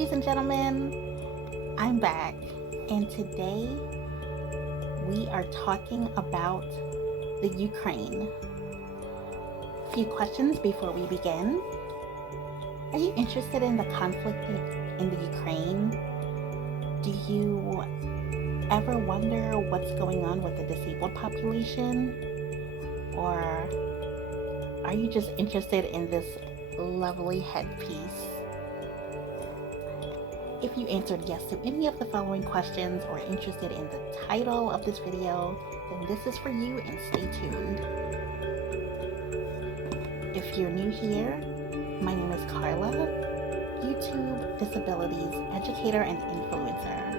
ladies and gentlemen, I'm back, and today we are talking about the Ukraine. A few questions before we begin. Are you interested in the conflict in the Ukraine? Do you ever wonder what's going on with the disabled population? Or are you just interested in this lovely headpiece? If you answered yes to any of the following questions or interested in the title of this video, then this is for you and stay tuned. If you're new here, my name is Carla, YouTube disabilities educator and influencer.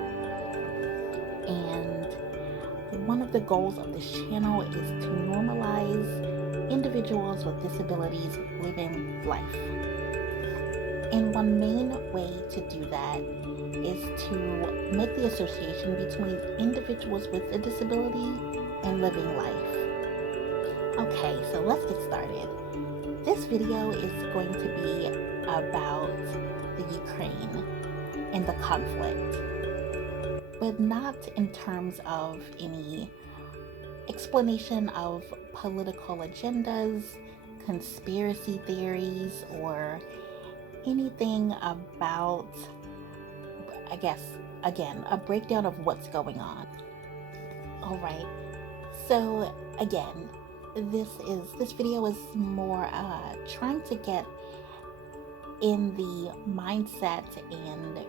And one of the goals of this channel is to normalize individuals with disabilities living life. And one main way to do that is to make the association between individuals with a disability and living life. Okay, so let's get started. This video is going to be about the Ukraine and the conflict, but not in terms of any explanation of political agendas, conspiracy theories, or anything about, I guess, again, a breakdown of what's going on. All right, so again, this video is more trying to get in the mindset and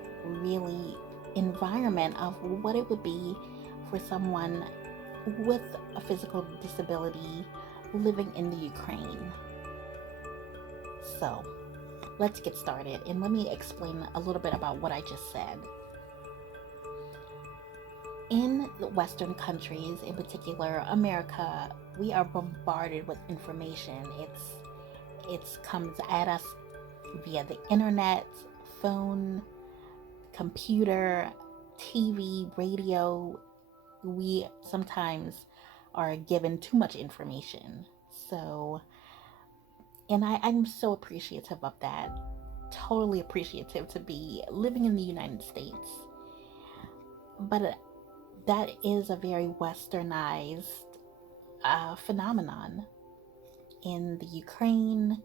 really environment of what it would be for someone with a physical disability living in the Ukraine. So let's get started, and let me explain a little bit about what I just said. In the Western countries, in particular America, we are bombarded with information. It comes at us via the internet, phone, computer, TV, radio. We sometimes are given too much information. And I'm so appreciative of that. Totally appreciative to be living in the United States. But that is a very westernized phenomenon. In the Ukraine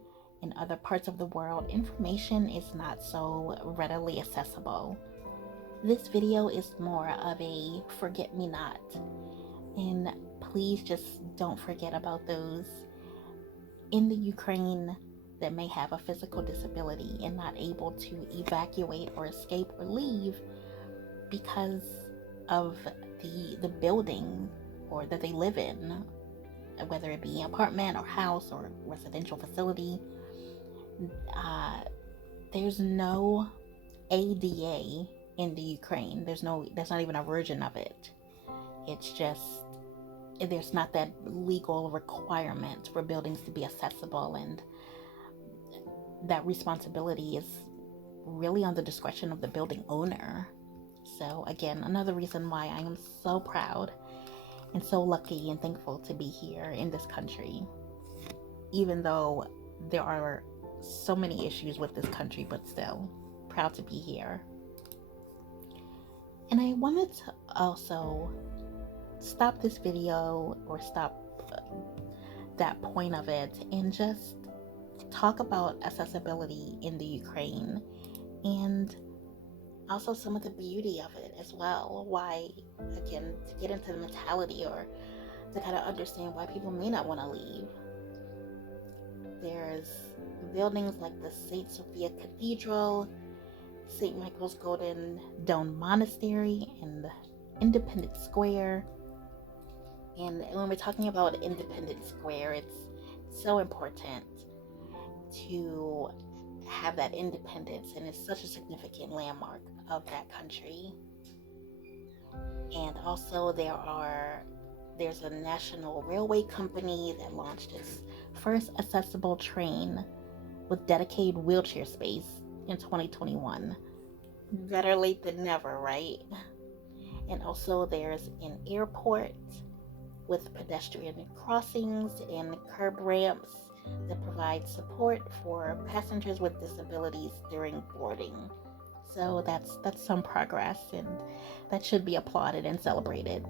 and other parts of the world, information is not so readily accessible. This video is more of a forget-me-not. And please just don't forget about those in the Ukraine that may have a physical disability and not able to evacuate or escape or leave because of the building or that they live in, whether it be an apartment or house or residential facility. There's no ADA in the Ukraine. There's not even a version of it. It's just, there's not that legal requirement for buildings to be accessible, and that responsibility is really on the discretion of the building owner. So again, another reason why I am so proud and so lucky and thankful to be here in this country, even though there are so many issues with this country, but still proud to be here. And I wanted to also stop this video, or stop that point of it, and just talk about accessibility in the Ukraine, and also some of the beauty of it as well. Why, again, to get into the mentality, or to kind of understand why people may not want to leave. There's buildings like the St. Sophia Cathedral, St. Michael's Golden Dome Monastery, and Independence Square. And when we're talking about Independence Square, it's so important to have that independence, and it's such a significant landmark of that country. And also there's a national railway company that launched its first accessible train with dedicated wheelchair space in 2021. Better late than never, right? And also there's an airport with pedestrian crossings and curb ramps that provide support for passengers with disabilities during boarding. So that's some progress, and that should be applauded and celebrated.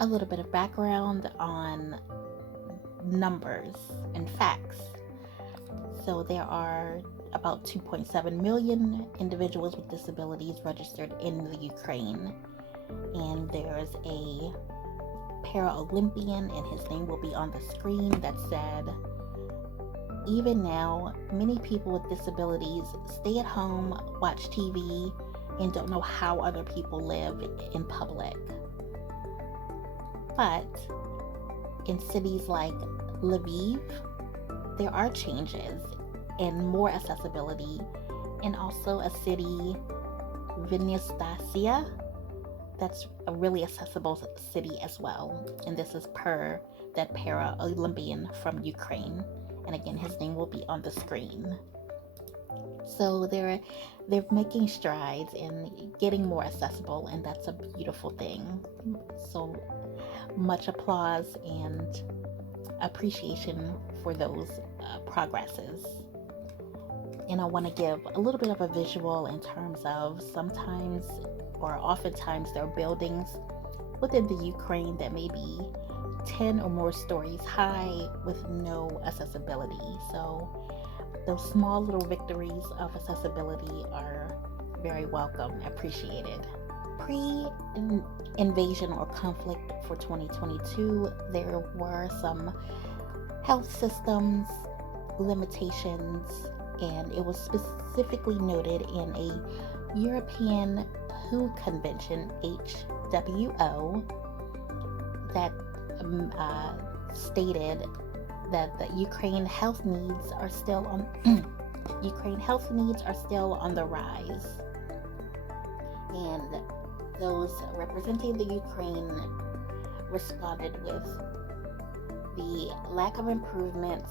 A little bit of background on numbers and facts. So there are about 2.7 million individuals with disabilities registered in the Ukraine, and there's a para-Olympian, and his name will be on the screen, that said, "Even now, many people with disabilities stay at home, watch TV, and don't know how other people live in public." But in cities like Lviv, there are changes and more accessibility, and also a city, Vinnytsia, that's a really accessible city as well. And this is per that para-Olympian from Ukraine. And again, his name will be on the screen. So they're making strides in getting more accessible, and that's a beautiful thing. So much applause and appreciation for those progresses. And I want to give a little bit of a visual in terms of sometimes or oftentimes there are buildings within the Ukraine that may be 10 or more stories high with no accessibility. So those small little victories of accessibility are very welcome, appreciated. Pre-invasion or conflict for 2022, there were some health systems limitations, and it was specifically noted in a European WHO Convention, HWO, that stated that the Ukraine health needs are still on the rise, and those representing the Ukraine responded with the lack of improvements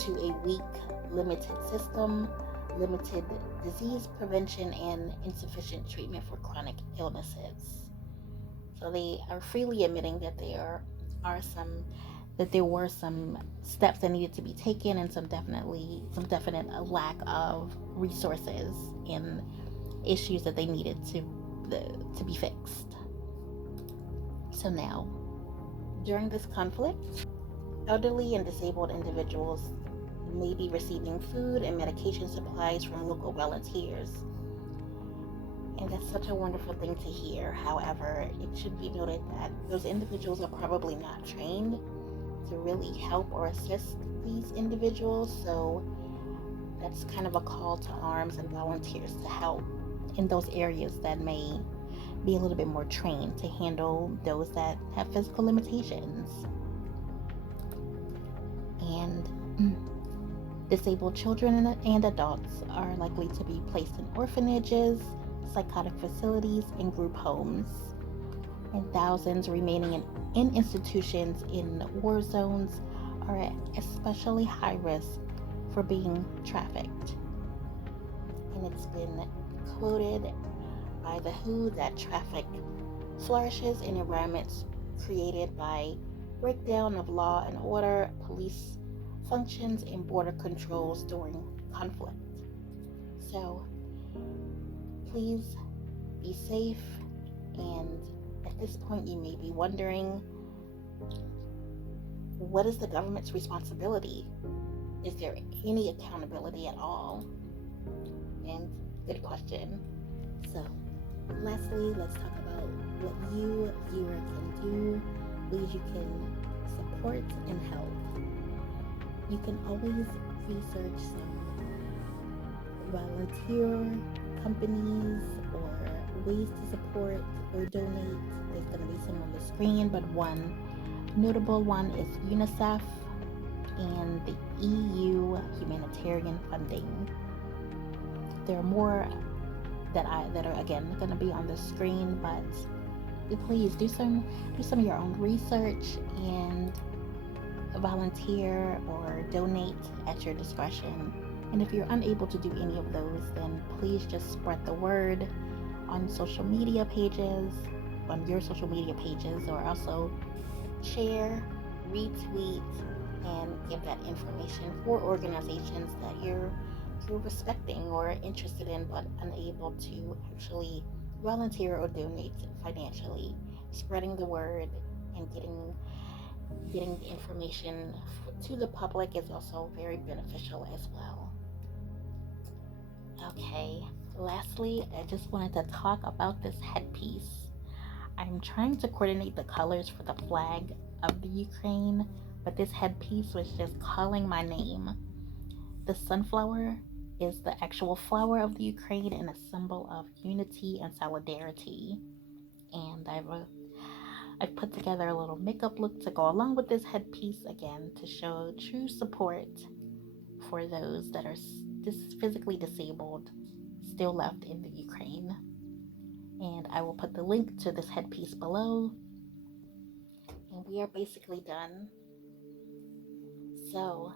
to a weak, limited system, limited disease prevention, and insufficient treatment for chronic illnesses. So they are freely admitting that there were some steps that needed to be taken, and some definite lack of resources and issues that they needed to be fixed. So now, during this conflict, elderly and disabled individuals may be receiving food and medication supplies from local volunteers. And that's such a wonderful thing to hear. However, it should be noted that those individuals are probably not trained to really help or assist these individuals. So that's kind of a call to arms and volunteers to help in those areas that may be a little bit more trained to handle those that have physical limitations. And disabled children and adults are likely to be placed in orphanages, psychotic facilities, and group homes, and thousands remaining in institutions in war zones are at especially high risk for being trafficked. And it's been quoted by the WHO that traffic flourishes in environments created by breakdown of law and order, police functions, and border controls during conflict. So please be safe. And at this point, you may be wondering, what is the government's responsibility? Is there any accountability at all? And good question. So lastly, let's talk about what you, viewer, can do, ways you can support and help. You can always research some volunteer companies or ways to support or donate. There's going to be some on the screen, but one notable one is UNICEF and the EU humanitarian funding. There are more that are again going to be on the screen, but please do some of your own research and volunteer or donate at your discretion. And if you're unable to do any of those, then please just spread the word on your social media pages, or also share, retweet, and give that information for organizations that you're you're respecting or interested in but unable to actually volunteer or donate financially. Spreading the word and getting the information to the public is also very beneficial as well. Okay, lastly, I just wanted to talk about this headpiece. I'm trying to coordinate the colors for the flag of the Ukraine, but this headpiece was just calling my name. The sunflower is the actual flower of the Ukraine and a symbol of unity and solidarity. And I've put together a little makeup look to go along with this headpiece, again to show true support for those that are physically disabled still left in the Ukraine. And I will put the link to this headpiece below. And we are basically done. So,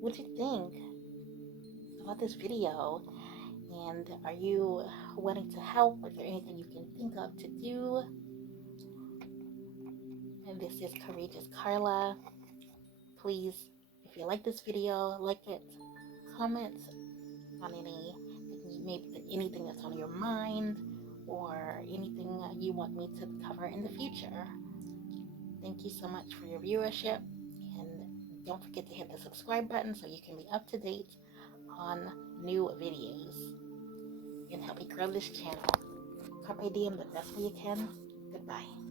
what do you think about this video? And are you wanting to help? Is there anything you can think of to do? And this is Courageous Carla. Please, if you like this video, like it, comment on anything that's on your mind or anything you want me to cover in the future. Thank you so much for your viewership, and don't forget to hit the subscribe button so you can be up to date on new videos and help me grow this channel. Carpe diem the best way you can. Goodbye.